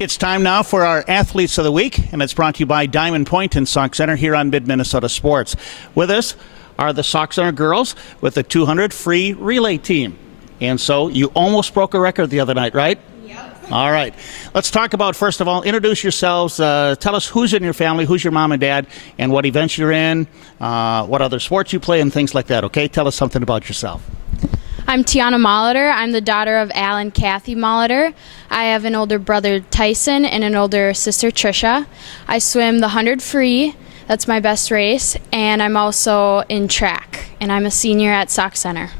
It's time now for our Athletes of the Week, and it's brought to you by Diamond Point and Sauk Center here on Mid-Minnesota Sports. With us are the Sauk Center girls with the 200 free relay team. And so you almost broke a record the other night, right? Yep. All right. Let's talk about, first of all, introduce yourselves. Tell us who's in your family, who's your mom and dad, and what events you're in, what other sports you play, and things like that, okay? Tell us something about yourself. I'm Tiana Molitor. I'm the daughter of Al and Kathy Molitor. I have an older brother, Tyson, and an older sister, Trisha. I swim the 100 free. That's my best race. And I'm also in track, and I'm a senior at Sauk Center.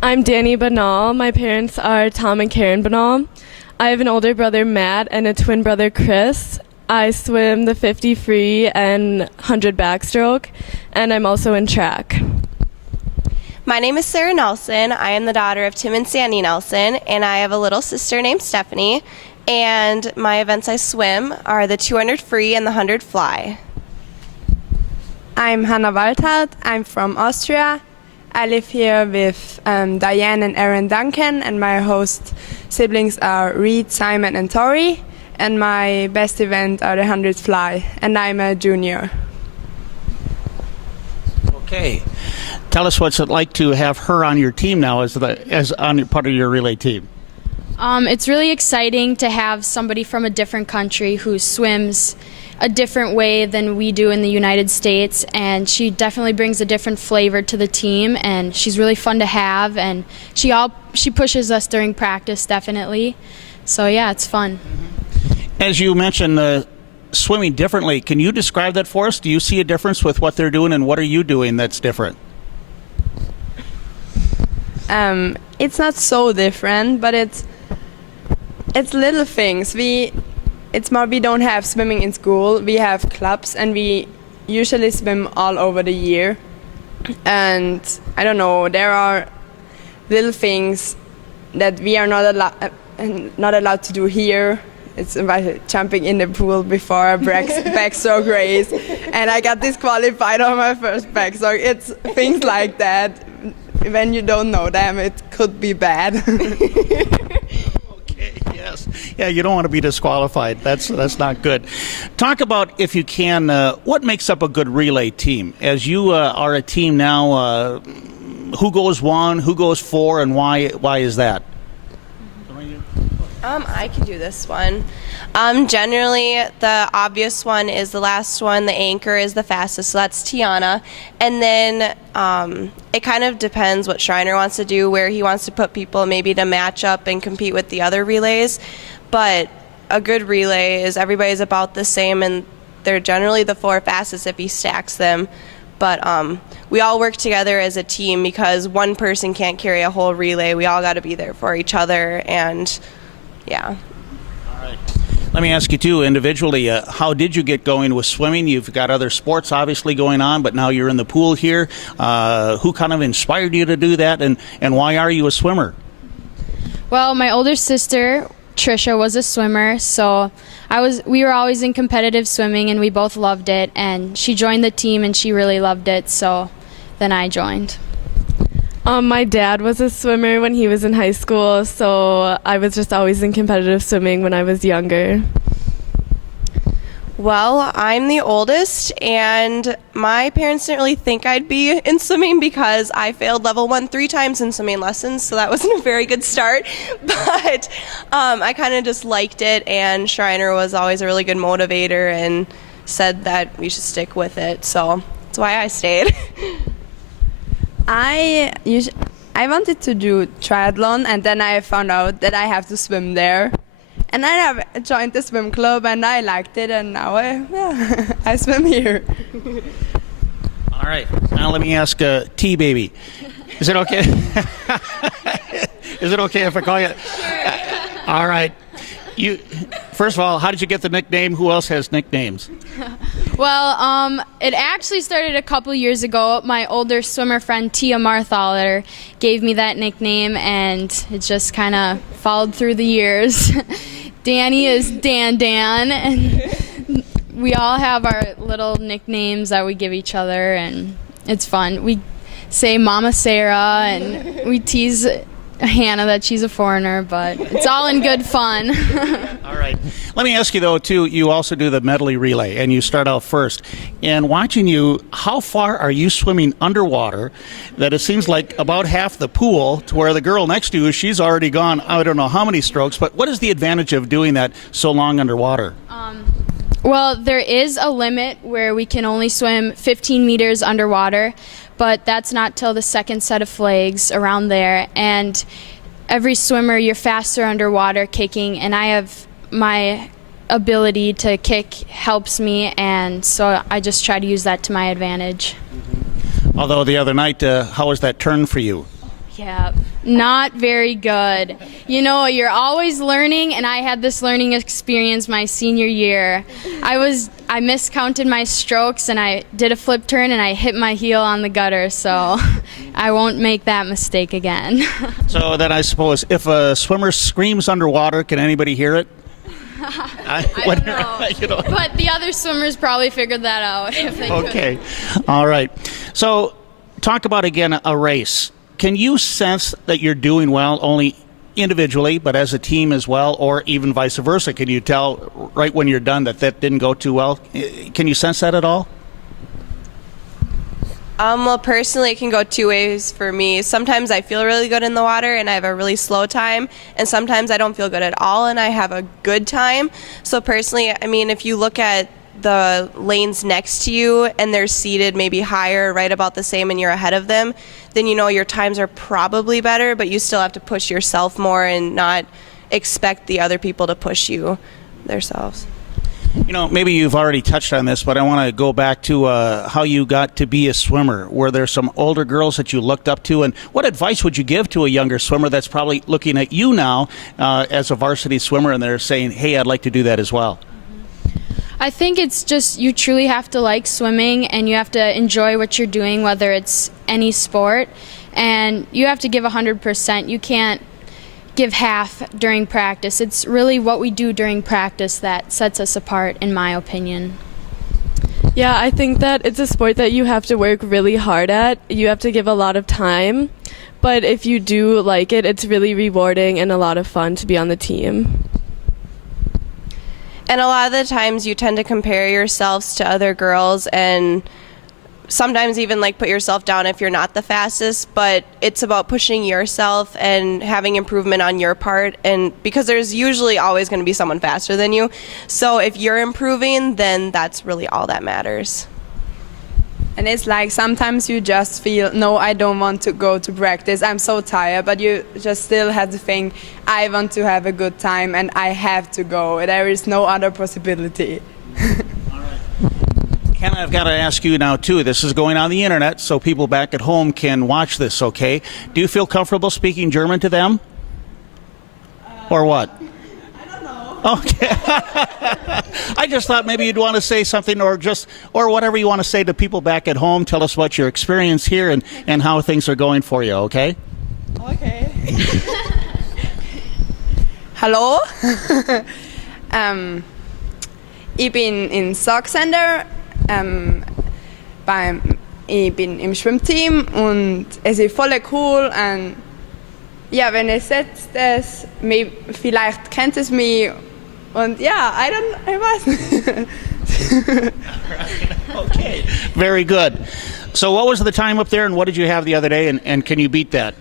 I'm Danny Banal. My parents are Tom and Karen Banal. I have an older brother, Matt, and a twin brother, Chris. I swim the 50 free and 100 backstroke, and I'm also in track. My name is Sarah Nelson. I am the daughter of Tim and Sandy Nelson, and I have a little sister named Stephanie. And my events I swim are the 200 free and the 100 fly. I'm Hannah Waldhardt. I'm from Austria. I live here with Diane and Aaron Duncan, and my host siblings are Reed, Simon, and Tori. And my best event are the 100 fly, and I'm a junior. Okay. Tell us what's it like to have her on your team now as on part of your relay team. It's really exciting to have somebody from a different country who swims a different way than we do in the United States, and she definitely brings a different flavor to the team, and she's really fun to have, and she pushes us during practice, definitely. So yeah, it's fun. As you mentioned, swimming differently, can you describe that for us? Do you see a difference with what they're doing, and what are you doing that's different? It's not so different, but it's little things. It's more we don't have swimming in school. We have clubs, and we usually swim all over the year. And I don't know, there are little things that we are not allowed to do here. It's about jumping in the pool before a backstroke race, and I got disqualified on my first backstroke. It's things like that. When you don't know them, it could be bad. Okay, yes. Yeah, you don't want to be disqualified. That's not good. Talk about, if you can, what makes up a good relay team? As you are a team now, who goes one, who goes four, and why is that? I can do this one. Generally, the obvious one is the last one. The anchor is the fastest, so that's Tiana. And then it kind of depends what Schreiner wants to do, where he wants to put people maybe to match up and compete with the other relays. But a good relay is everybody's about the same, and they're generally the four fastest if he stacks them. But we all work together as a team because one person can't carry a whole relay. We all got to be there for each other, and yeah. All right. Let me ask you, too, individually, how did you get going with swimming? You've got other sports obviously going on, but now you're in the pool here. Who kind of inspired you to do that, and why are you a swimmer? Well, my older sister, Trisha, was a swimmer, so we were always in competitive swimming, and we both loved it, and she joined the team, and she really loved it, so then I joined. My dad was a swimmer when he was in high school, so I was just always in competitive swimming when I was younger. Well, I'm the oldest, and my parents didn't really think I'd be in swimming because I failed level 1 3 times in swimming lessons, so that wasn't a very good start. But I kind of just liked it, and Schreiner was always a really good motivator and said that we should stick with it, so that's why I stayed. I wanted to do triathlon, and then I found out that I have to swim there. And I have joined the swim club, and I liked it, and now I swim here. All right. Now let me ask T-Baby. Is it okay? Is it okay if I call you? All right. First of all, how did you get the nickname? Who else has nicknames? Well, it actually started a couple years ago. My older swimmer friend, Tia Marthaler, gave me that nickname, and it just kind of followed through the years. Danny is Dan, and we all have our little nicknames that we give each other, and it's fun. We say Mama Sarah, and we tease Hannah that she's a foreigner, but it's all in good fun. All right. Let me ask you, though, too, you also do the medley relay, and you start out first. And watching you, how far are you swimming underwater that it seems like about half the pool to where the girl next to you, she's already gone, I don't know how many strokes, but what is the advantage of doing that so long underwater? Well, there is a limit where we can only swim 15 meters underwater, but that's not till the second set of flags around there. And every swimmer, you're faster underwater kicking, and I have my ability to kick helps me, and so I just try to use that to my advantage. Although the other night, how was that turn for you? Yeah, not very good. You know, you're always learning, and I had this learning experience my senior year. I miscounted my strokes, and I did a flip turn, and I hit my heel on the gutter, so I won't make that mistake again. So then I suppose if a swimmer screams underwater, can anybody hear it? I don't know. You know. But the other swimmers probably figured that out if they could. Okay. All right. So talk about, again, a race. Can you sense that you're doing well only individually, but as a team as well, or even vice versa? Can you tell right when you're done that didn't go too well? Can you sense that at all? Well, personally, it can go two ways for me. Sometimes I feel really good in the water and I have a really slow time, and sometimes I don't feel good at all and I have a good time. So personally, I mean, if you look at the lanes next to you and they're seated maybe higher, right about the same, and you're ahead of them, then you know your times are probably better, but you still have to push yourself more and not expect the other people to push you themselves. You know, maybe you've already touched on this, but I want to go back to how you got to be a swimmer. Were there some older girls that you looked up to, and what advice would you give to a younger swimmer that's probably looking at you now as a varsity swimmer and they're saying, hey, I'd like to do that as well? I think it's just you truly have to like swimming and you have to enjoy what you're doing, whether it's any sport, and you have to give 100%. You can't give half during practice. It's really what we do during practice that sets us apart, in my opinion. Yeah, I think that it's a sport that you have to work really hard at. You have to give a lot of time. But if you do like it, it's really rewarding and a lot of fun to be on the team. And a lot of the times you tend to compare yourselves to other girls and sometimes even like put yourself down if you're not the fastest, but it's about pushing yourself and having improvement on your part, and because there's usually always going to be someone faster than you. So if you're improving, then that's really all that matters. And it's like sometimes you just feel, no, I don't want to go to practice, I'm so tired, but you just still have to think, I want to have a good time and I have to go. There is no other possibility. Hannah, I've got to ask you now, too. This is going on the internet, so people back at home can watch this, okay? Do you feel comfortable speaking German to them? Or what? I don't know. Okay. I just thought maybe you'd want to say something or whatever you want to say to people back at home. Tell us what your experience here and how things are going for you, okay? Okay. Hallo. Ich bin in Sauk Center. Ich bin im Schwimmteam und es ist voll cool. Und ja, wenn es jetzt es, vielleicht kennt es mich und ja, I weiß nicht. Okay, very good. So what was the time up there and what did you have the other day and can you beat that?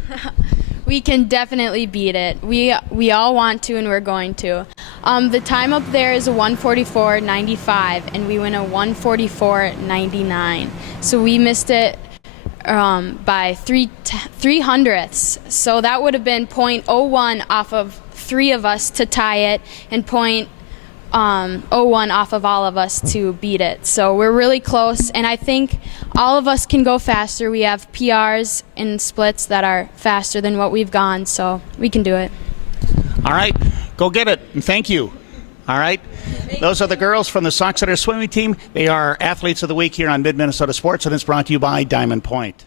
We can definitely beat it. We all want to, and we're going to. The time up there is a 1:44.95, and we went a 1:44.99. So we missed it by 3/300ths. So that would have been 0.01 off of 3 of us to tie it, and 0.01 off of all of us to beat it. So we're really close, and I think all of us can go faster. We have PRs in splits that are faster than what we've gone, so we can do it. All right, go get it, and thank you. All right, those are the girls from the Sauk Center swimming team. They are Athletes of the Week here on Mid-Minnesota Sports, and it's brought to you by Diamond Point.